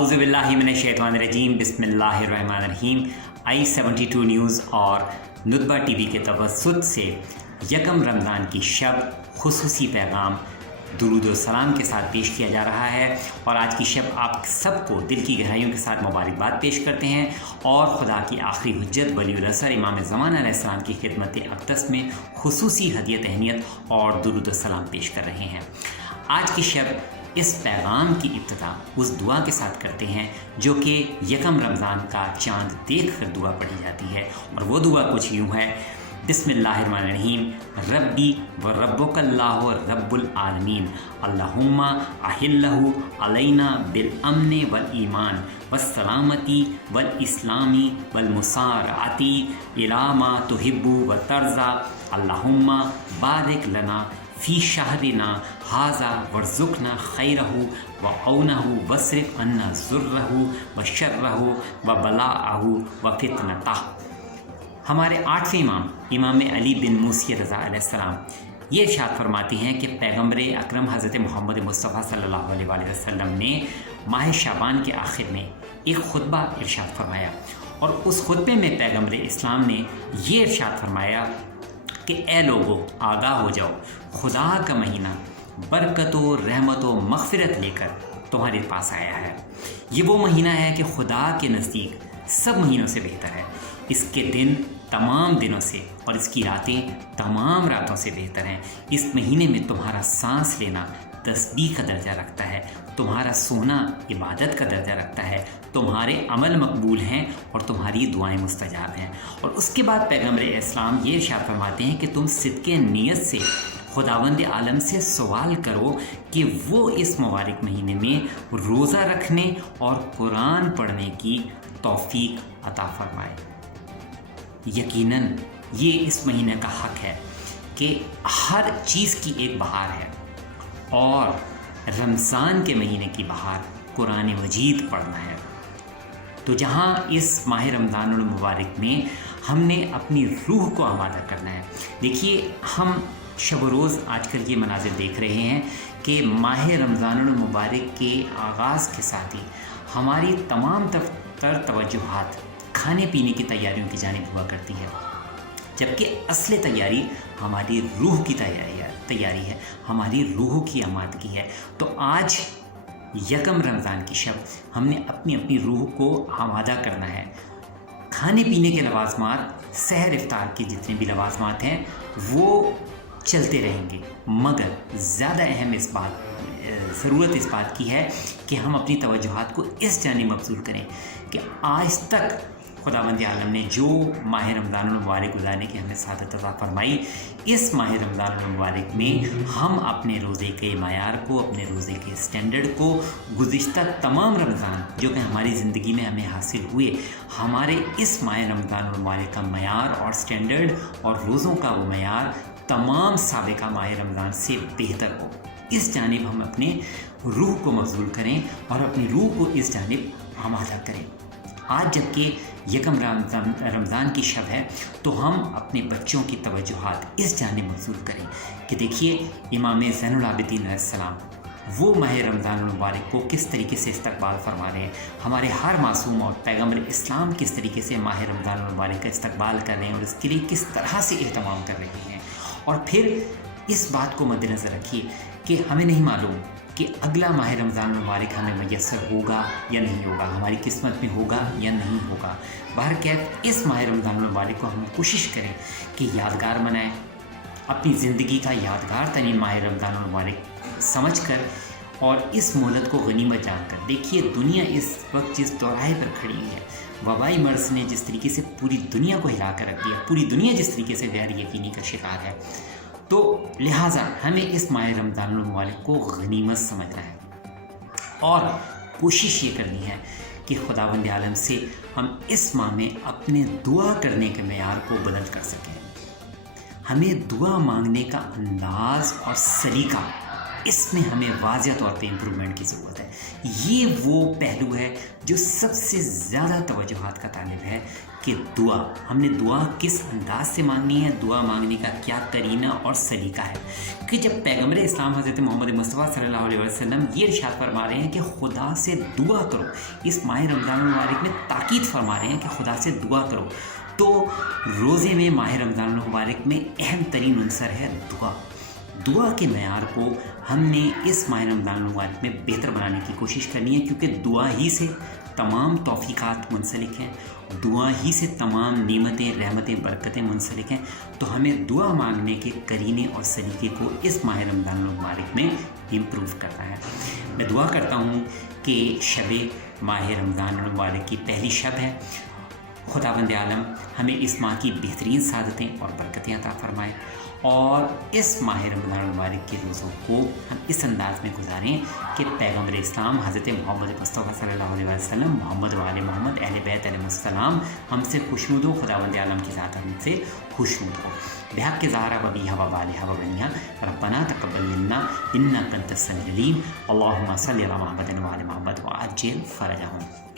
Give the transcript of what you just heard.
आउज़ु बिल्लाहि मिनश्शैतानिर्रजीम बिस्मिल्लाहिर्रहमानिर्रहीम। I-72 news और नुतबा टीवी के तवस्सुत से यकम रमज़ान की शब खुसूसी पैगाम दुरूद व सलाम के साथ पेश किया जा रहा है। और आज की शब आप सबको दिल की गहराइयों के साथ मुबारकबाद पेश करते हैं और खुदा की आखिरी हुज्जत वलीउल असर इमाम ज़मान अलैहिस्सलाम की खिदमत अक़दस में खुसूसी हदियत अहनियत और दुरूद व सलाम पेश कर रहे हैं। आज की शब इस पैगाम की इब्तिदा उस दुआ के साथ करते हैं जो कि यकम रमज़ान का चाँद देख कर दुआ पढ़ी जाती है, और वो दुआ कुछ यूँ है। बिस्मिल्लाहिर्रहमानिर्रहीम। रब्बी व रब्बुकल्लाहु रब्बुल आलमीन अल्लाहुम्मा अहिल्लहु अलैना बिल अम्न वल ईमान वस्सलामती वल इस्लामी वल मुसारअती इला मा तुहिब्बु व तर्ज़ा अल्लाहुम्मा बारिक लना फ़ी शहरिना हाज़ा वर्ज़ुक़ना खैरहु व औनहु वस्रिफ़ अन्ना ज़ुर्रहु व शर्रहु व बलाअहु व फ़ितनतह। हमारे 8वें इमाम अली बिन मूसी रज़ा अलैहिस्सलाम ये इरशाद फरमाती हैं कि पैगम्बर अकरम हज़रत मोहम्मद मुस्तफ़ा सल्लल्लाहु अलैहि वसल्लम ने माह शाबान के आखिर में एक खुतबा इरशाद फरमाया, और उस खुतबे में पैगम्बर इस्लाम ने ये इरशाद फरमाया कि ए लोगों, आगाह हो जाओ, खुदा का महीना बरकतों रहमतों मग़फ़िरत लेकर तुम्हारे पास आया है। ये वो महीना है कि खुदा के नज़दीक सब महीनों से बेहतर है। इसके दिन तमाम दिनों से और इसकी रातें तमाम रातों से बेहतर हैं। इस महीने में तुम्हारा सांस लेना तस्बीह का दर्जा रखता है, तुम्हारा सोना इबादत का दर्जा रखता है, तुम्हारे अमल मकबूल हैं और तुम्हारी दुआएं मुस्तजाब हैं। और उसके बाद पैगम्बर इस्लाम ये इरशाद फरमाते हैं कि तुम सिद्क़े नियत से खुदावंद आलम से सवाल करो कि वो इस मुबारक महीने में रोज़ा रखने और कुरान पढ़ने की तौफीक अता फरमाए। यकीनन ये इस महीने का हक़ है कि हर चीज़ की एक बहार है, और रमज़ान के महीने की बहार कुरान मजीद पढ़ना है। तो जहाँ इस माह रमज़ानुल मुबारक में हमने अपनी रूह को आमादा करना है। देखिए, हम शब रोज़ आजकल ये मनाज़िर देख रहे हैं कि माह रमज़ानुल मुबारक के आगाज़ के साथ ही हमारी तमाम तर तवज्जुहात खाने पीने की तैयारियों की जानिब हुआ करती है, जबकि असली तैयारी हमारी रूह की तैयारी है, हमारी रूह की आमादगी है। तो आज यकम रमज़ान की शब हमने अपनी अपनी रूह को आमादा करना है। खाने पीने के लवाज़मात, सहर इफ्तार के जितने भी लवाज़मात हैं वो चलते रहेंगे, मगर ज़्यादा अहम ज़रूरत इस बात की है कि हम अपनी तवज्जुहात को इस जानिब मबज़ूल करें कि आज तक खुदावंद आलम ने जो माह रमज़ानुल मुबारक गुज़ारने की हमें सादत अता फरमाई, इस माह रमज़ानुल मुबारक में हम अपने रोज़े के मायार को, अपने रोज़े के स्टैंडर्ड को गुज़िश्ता तमाम रमज़ान जो कि हमारी ज़िंदगी में हमें हासिल हुए, हमारे इस माह रमज़ानुल मुबारक का मायार और स्टैंडर्ड और रोज़ों का वो मायार तमाम साबिक़ा माह रमज़ान से बेहतर हो। इस जानिब हम अपने रूह को मबज़ूल करें और अपनी रूह को इस जानिब आमादा करें। आज जबकि यकम रमज़ान की शब है, तो हम अपने बच्चों की तवज्जुहात इस जानिब मबज़ूल करें कि देखिए, इमाम ज़ैनुल आबिदीन अलैहिस्सलाम वो माह रमज़ानुल मुबारक को किस तरीके से इस्तकबाल फरमा रहे हैं। हमारे हर मासूम और पैगम्बर इस्लाम किस तरीके से माह रमज़ानुल मुबारक का इस्तकबाल कर रहे हैं और इसके लिए किस तरह से एहतमाम कर रहे हैं। और फिर इस बात को मद्देनज़र रखिए कि हमें नहीं मालूम कि अगला माह रमज़ान मुबारक हमें मैसर होगा या नहीं होगा, हमारी किस्मत में होगा या नहीं होगा। बहरकैफ इस माह रमज़ान मुबारक को हम कोशिश करें कि यादगार बनाएं, अपनी ज़िंदगी का यादगार तरीन माह रमज़ान मुबारक समझ कर और इस मोहलत को गनीमत जानकर। देखिए, दुनिया इस वक्त जिस दौराहे पर खड़ी है, वबाई मर्ज़ ने जिस तरीके से पूरी दुनिया को हिला कर रख दिया, पूरी दुनिया जिस तरीके से गैर यकीनी का शिकार है, तो लिहाजा हमें इस माह रमज़ानुल मुबारक को गनीमत समझना है और कोशिश ये करनी है कि खुदावंद आलम से हम इस माह में अपने दुआ करने के मेयार को बुलंद कर सकें। हमें दुआ मांगने का अंदाज़ और सलीका اس میں ہمیں واضح طور پہ امپرومنٹ کی ضرورت ہے. یہ وہ پہلو ہے جو سب سے زیادہ توجہات کا طالب ہے کہ دعا، ہم نے دعا کس انداز سے مانگنی ہے، دعا مانگنے کا کیا قرینہ اور سلیقہ ہے. کہ جب پیغمبر اسلام حضرت محمد مصطفیٰ صلی اللہ علیہ وسلم یہ ارشاد فرما رہے ہیں کہ خدا سے دعا کرو، اس ماہ رمضان المبارک میں تاکید فرما رہے ہیں کہ خدا سے دعا کرو، تو روزے میں ماہ رمضان المبارک میں اہم ترین عنصر ہے دعا. دعا کے معیار کو ہم نے اس ماہ رمضان المبارک میں بہتر بنانے کی کوشش کرنی ہے، کیونکہ دعا ہی سے تمام توفیقات منسلک ہیں، دعا ہی سے تمام نعمتیں، رحمتیں، برکتیں منسلک ہیں. تو ہمیں دعا مانگنے کے قرینے اور سلیقے کو اس ماہ رمضان المبارک میں امپروو کرنا ہے. میں دعا کرتا ہوں کہ شب ماہ رمضان المبارک کی پہلی شب ہے، خداوند عالم ہمیں اس ماہ کی بہترین سعادتیں اور برکتیں عطا فرمائے، اور اس ماہ رمضان المبارک کے روزوں کو ہم اس انداز میں گزاریں کہ پیغمبر اسلام حضرت محمد مصطفیٰ صلی اللہ علیہ وسلم، محمد وآل محمد، اہل بیت علیہ السلام ہم سے خوشنود ہو، خداوند عالم کی ذات ہم سے خوشنود ہو. بحق زہرا و بیہا و بالہا و بنیہا ربنا تقبل منا انک انت السمیع العلیم. اللہم صلی علی محمد وآل محمد وعجل فرجہم.